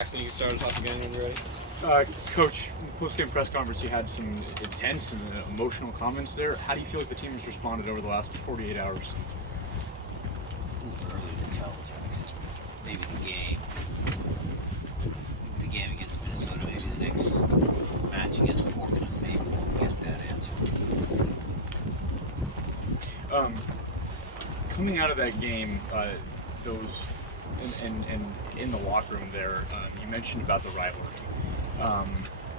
Jackson, you start us off again when you're ready. Coach, post-game press conference, you had some intense and emotional comments there. How do you feel like the team has responded over the last 48 hours? A little early to tell, Jackson. Maybe the game. Maybe the game against Minnesota. Maybe the next match against Portland. Maybe we'll get that answer. Coming out of that game, those and in the locker room there, you mentioned about the rivalry.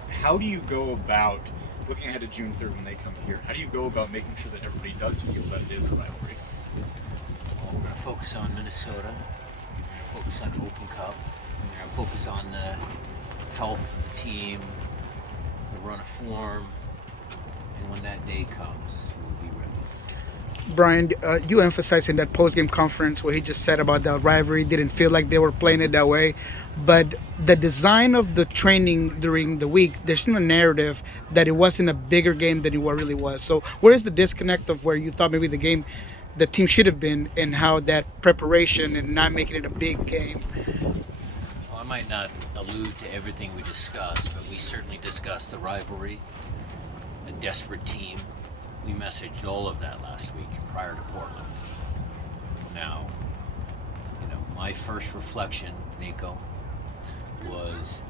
How do you go about looking ahead to June 3rd when they come here? How do you go about making sure that everybody does feel that it is a rivalry? Well, we're going to focus on Minnesota. We're going to focus on Open Cup. We're going to focus on the health of the team, the run of form, and when that day comes, we'll be ready. Brian, you emphasized in that post-game conference what he just said about the rivalry, didn't feel like they were playing it that way. But the design of the training during the week, there's still a narrative that it wasn't a bigger game than it really was. So where's the disconnect of where you thought maybe the team should have been, and how that preparation and not making it a big game? Well, I might not allude to everything we discussed, but we certainly discussed the rivalry, a desperate team. We messaged all of that last week prior to Portland. Now, my first reflection, Nico, was,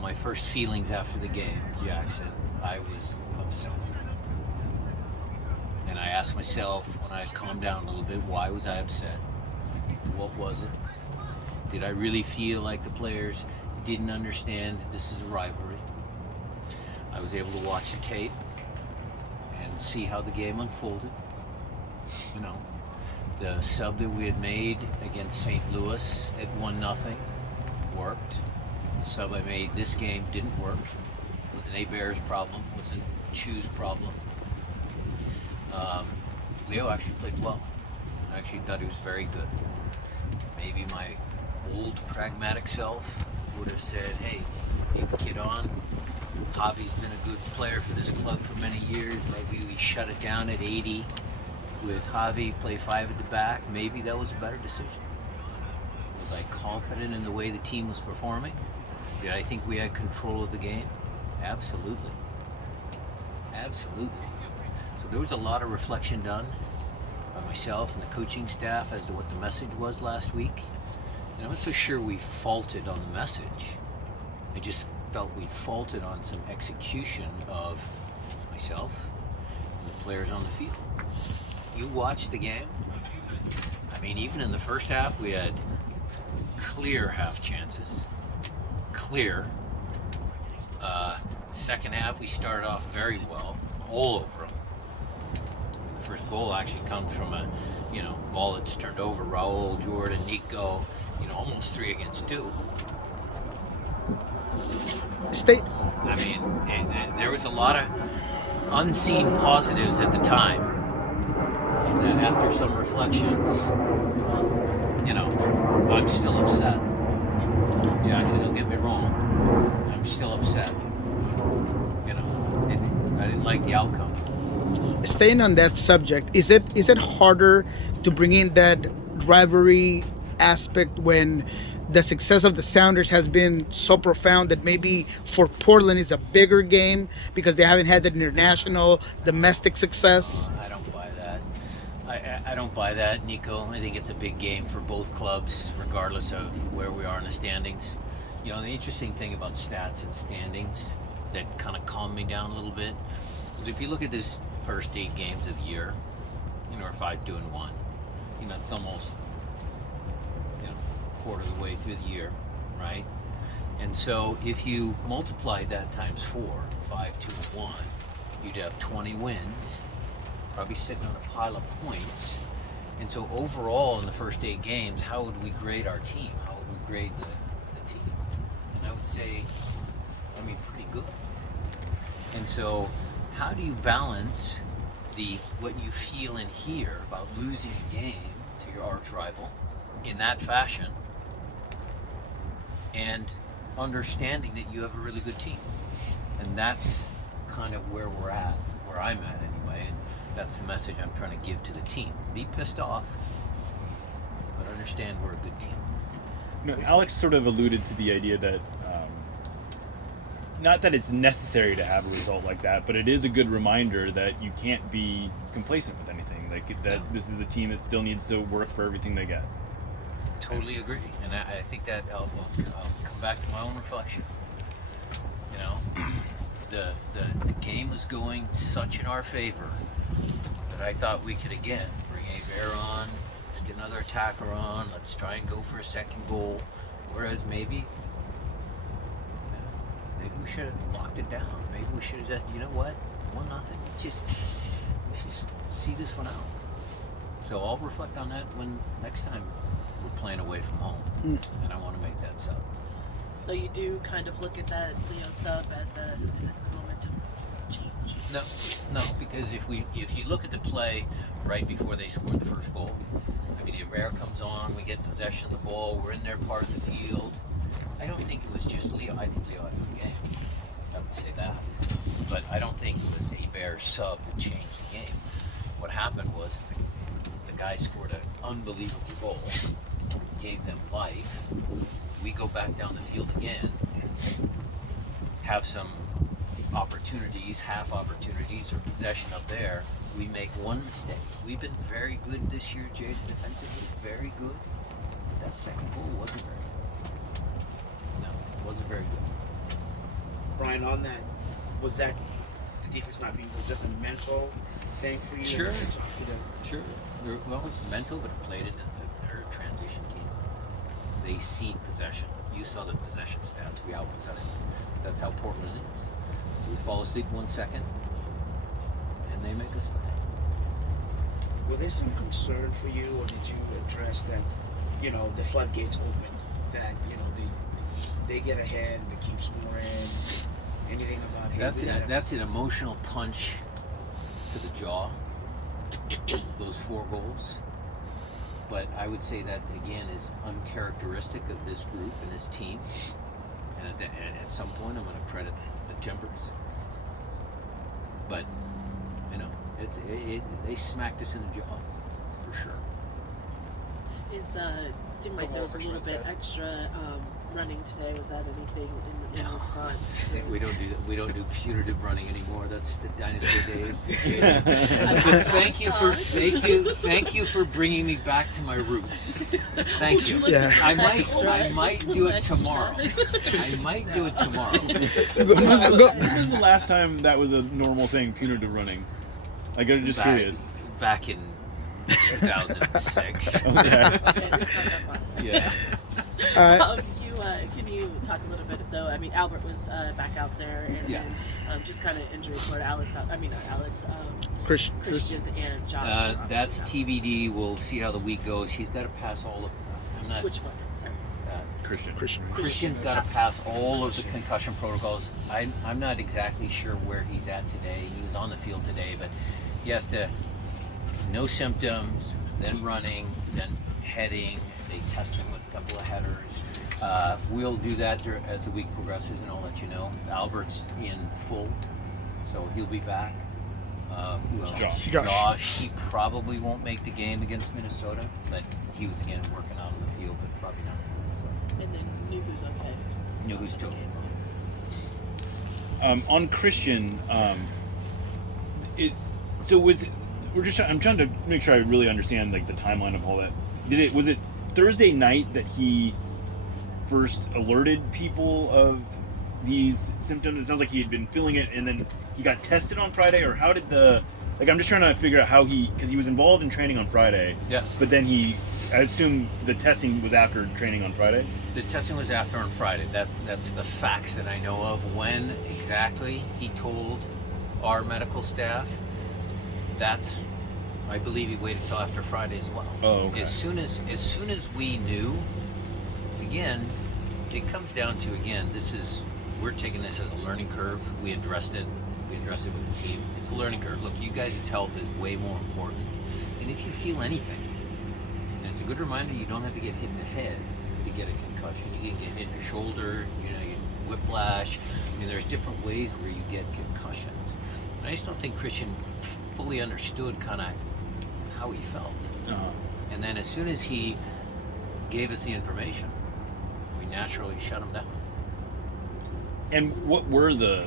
my first feelings after the game, Jackson, I was upset. And I asked myself, when I calmed down a little bit, why was I upset? What was it? Did I really feel like the players didn't understand that this is a rivalry? I was able to watch the tape and see how the game unfolded. The sub that we had made against St. Louis at 1-0 worked. The sub I made this game didn't work. It was an A-Bears problem, it was a Choose problem. Leo actually played well. I actually thought he was very good. Maybe my old pragmatic self would have said, hey, leave the kid on. Javi's been a good player for this club for many years. Maybe we shut it down at 80 with Javi, play 5 at the back. Maybe that was a better decision. Was I confident in the way the team was performing? Did I think we had control of the game? Absolutely. Absolutely. So there was a lot of reflection done by myself and the coaching staff as to what the message was last week. And I'm not so sure we faulted on the message. I just felt we faulted on some execution of myself and the players on the field. You watched the game. I mean, even in the first half, we had clear half chances. Clear. Second half, we started off very well, all over them. The first goal actually comes from a, ball that's turned over. Raul, Jordan, Nico, almost 3 against 2. States. I mean, and there was a lot of unseen positives at the time that after some reflection, I'm still upset. Jackson, don't get me wrong. I'm still upset. I didn't like the outcome. Staying on that subject, is it harder to bring in that rivalry aspect when the success of the Sounders has been so profound that maybe for Portland is a bigger game because they haven't had that international domestic success? I don't buy that. I don't buy that, Nico. I think it's a big game for both clubs, regardless of where we are in the standings. The interesting thing about stats and standings that kind of calmed me down a little bit is if you look at this first 8 games of the year, or 5-2-1, it's almost quarter of the way through the year, right? And so if you multiply that times 4, 5-2-1, you'd have 20 wins, probably sitting on a pile of points. And so overall in the first 8 games, how would we grade our team? How would we grade the team? And I would say, pretty good. And so how do you balance what you feel and hear about losing a game to your arch rival in that fashion and understanding that you have a really good team? And that's kind of where we're at, where I'm at anyway, and that's the message I'm trying to give to the team. Be pissed off, but understand we're a good team. Alex sort of alluded to the idea that not that it's necessary to have a result like that, but it is a good reminder that you can't be complacent with anything. Like that, this is a team that still needs to work for everything they get. Totally agree, and I think that I'll come back to my own reflection. You know, the game was going such in our favor that I thought we could again bring Aver on, let's get another attacker on, let's try and go for a second goal. Whereas maybe we should have locked it down. Maybe we should have said, you know what, 1-0. Just see this one out. So I'll reflect on that when next time we're playing away from home, and I want to make that sub. So you do kind of look at that Leo sub as the momentum change. No, because if you look at the play right before they scored the first goal, I mean, Herrera comes on, we get possession of the ball, we're in their part of the field. I don't think it was just Leo. I think Leo had a good game. I would say that, but I don't think it was a Bear sub that changed the game. What happened was the guy scored an unbelievable goal, gave them life. We go back down the field again, have some opportunities, half opportunities, or possession up there. We make one mistake. We've been very good this year, Jay, defensively, very good. That second goal wasn't very good. No, it wasn't very good. Brian, on that, was that the defense not being good, just a mental thing for you? Sure. Sure. Well, it's mental, but it played it in their transition team. They cede possession. You saw the possession stats. We outpossessed them. That's how Portland is. So we fall asleep 1 second, and they make us play. Was there some concern for you, or did you address that, you know, the floodgates open, that, you know, they get ahead and they keep scoring? Anything about, hey, that's an emotional punch to the jaw, those 4 goals. But I would say that, again, is uncharacteristic of this group and this team. And at some point, I'm going to credit the Timbers. But, you know, they smacked us in the jaw, for sure. It seemed like there was a little bit extra running today. Was that anything in response to? We don't do punitive running anymore. That's the dinosaur days. Thank you for bringing me back to my roots. Thank you. Yeah. I might do it tomorrow. I might do it tomorrow. When was the last time that was a normal thing, punitive running? Like, I'm just curious. Back in 2006. Okay. Okay, it's not that far. Yeah. Can you talk a little bit though? I mean, Albert was back out there, and then just kind of injury report. Christian and Josh. were That's obviously TBD. We'll see how the week goes. He's got to pass all of. I'm not. out. Which one? Sorry. Christian's got to pass all of the concussion protocols. I'm not exactly sure where he's at today. He was on the field today, but he has to. No symptoms, then running, then heading. They test him with a couple of headers. We'll do that as the week progresses, and I'll let you know. Albert's in full, so he'll be back. Josh, he probably won't make the game against Minnesota, but he was again working out on the field, but probably not. So. And then Nubu's okay. Nubu's totally fine. On Christian, I'm trying to make sure I really understand like the timeline of all that. Was it Thursday night that he first alerted people of these symptoms? It sounds like he had been feeling it, and then he got tested on Friday, or how did I'm just trying to figure out how because he was involved in training on Friday. Yeah. But then I assume the testing was after training on Friday? The testing was after on Friday. That's the facts that I know of. When exactly he told our medical staff, I believe he waited till after Friday as well. Oh, okay. As soon as we knew, again, it comes down to, we're taking this as a learning curve. We addressed it with the team. It's a learning curve. Look, you guys' health is way more important. And if you feel anything, and it's a good reminder, you don't have to get hit in the head to get a concussion. You can get hit in the shoulder, you get whiplash. I mean, there's different ways where you get concussions. And I just don't think Christian fully understood kind of how he felt. Uh-huh. And then as soon as he gave us the information, naturally shut him down. And what were the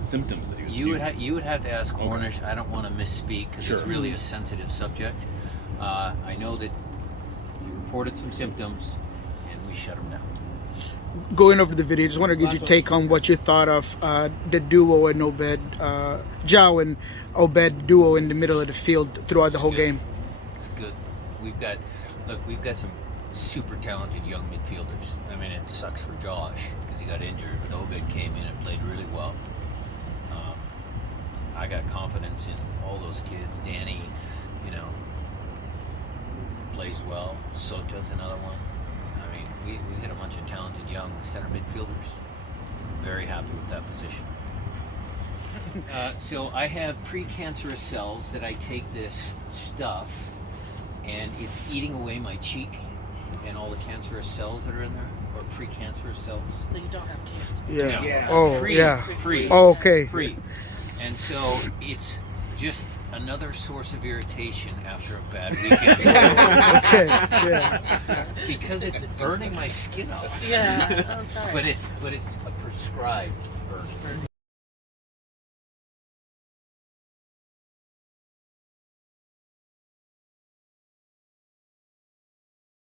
symptoms that he was You would have to ask Okay. Cornish. I don't want to misspeak because it's Sure. really a sensitive subject. I know that he reported some symptoms, and we shut him down. Going over the video, just want to get your take on what you thought of the duo and Obed, Jao and Obed duo in the middle of the field throughout the whole Good. game. It's good. We've got some super talented young midfielders. I mean, it sucks for Josh because he got injured, but Obed came in and played really well. I got confidence in all those kids. Danny, plays well. Sota's another one. I mean, we got a bunch of talented young center midfielders. Very happy with that position. So I have precancerous cells that I take this stuff, and it's eating away my cheek and all the cancerous cells that are in there, or precancerous cells. So you don't have cancer. Yeah. No. Yeah. Oh, Pre. yeah. Pre. Oh, okay. Pre. And so it's just another source of irritation after a bad weekend. Okay. Yeah. Because it's burning my skin off. Yeah. Oh, sorry. But it's a prescribed burning.